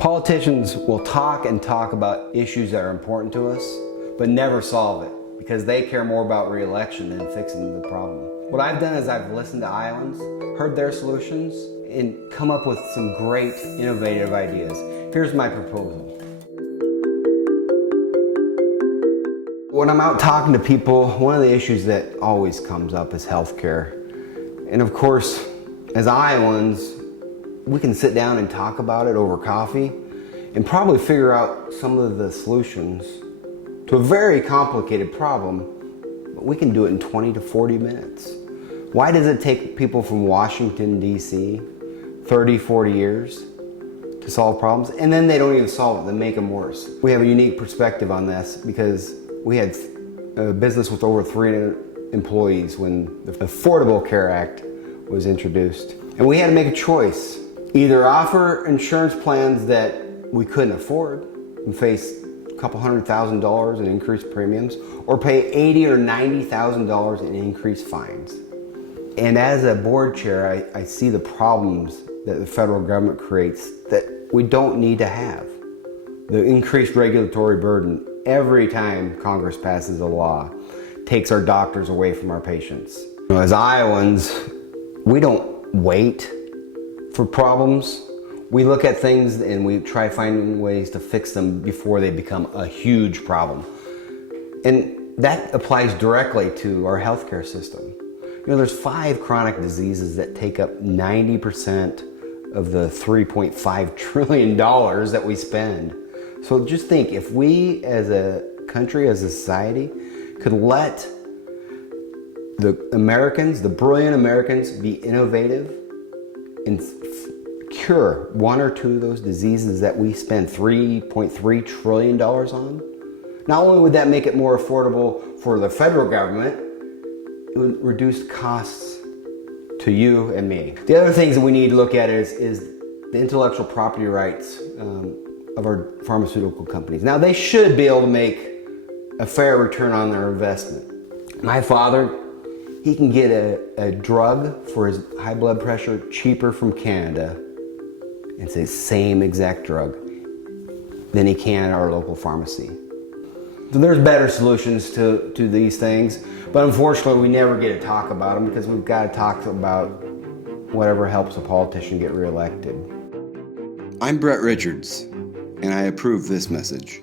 Politicians will talk and talk about issues that are important to us, but never solve it because they care more about re-election than fixing the problem. What I've done is I've listened to Iowans, heard their solutions, and come up with some great innovative ideas. Here's my proposal. When I'm out talking to people, one of the issues that always comes up is healthcare. And of course, as Iowans, we can sit down and talk about it over coffee and probably figure out some of the solutions to a very complicated problem, but we can do it in 20 to 40 minutes. Why does it take people from Washington, D.C. 30, 40 years to solve problems? And then they don't even solve it, they make them worse. We have a unique perspective on this because we had a business with over 300 employees when the Affordable Care Act was introduced. And we had to make a choice. Either offer insurance plans that we couldn't afford and face a couple $100,000 in increased premiums, or pay $80,000 or $90,000 in increased fines. And as a board chair, I see the problems that the federal government creates that we don't need to have. The increased regulatory burden every time Congress passes a law takes our doctors away from our patients. As Iowans, we don't wait for problems. We look at things and we try finding ways to fix them before they become a huge problem. And that applies directly to our healthcare system. There's 5 chronic diseases that take up 90% of the $3.5 trillion that we spend. So just think, if we as a country, as a society, could let the Americans, the brilliant Americans, be innovative and cure 1 or 2 of those diseases that we spend $3.3 trillion on, not only would that make it more affordable for the federal government, it would reduce costs to you and me. The other things that we need to look at is the intellectual property rights of our pharmaceutical companies. Now, they should be able to make a fair return on their investment. My father, he can get a drug for his high blood pressure cheaper from Canada. It's the same exact drug than he can at our local pharmacy. So there's better solutions to these things, but unfortunately we never get to talk about them because we've got to talk about whatever helps a politician get reelected. I'm Bret Richards, and I approve this message.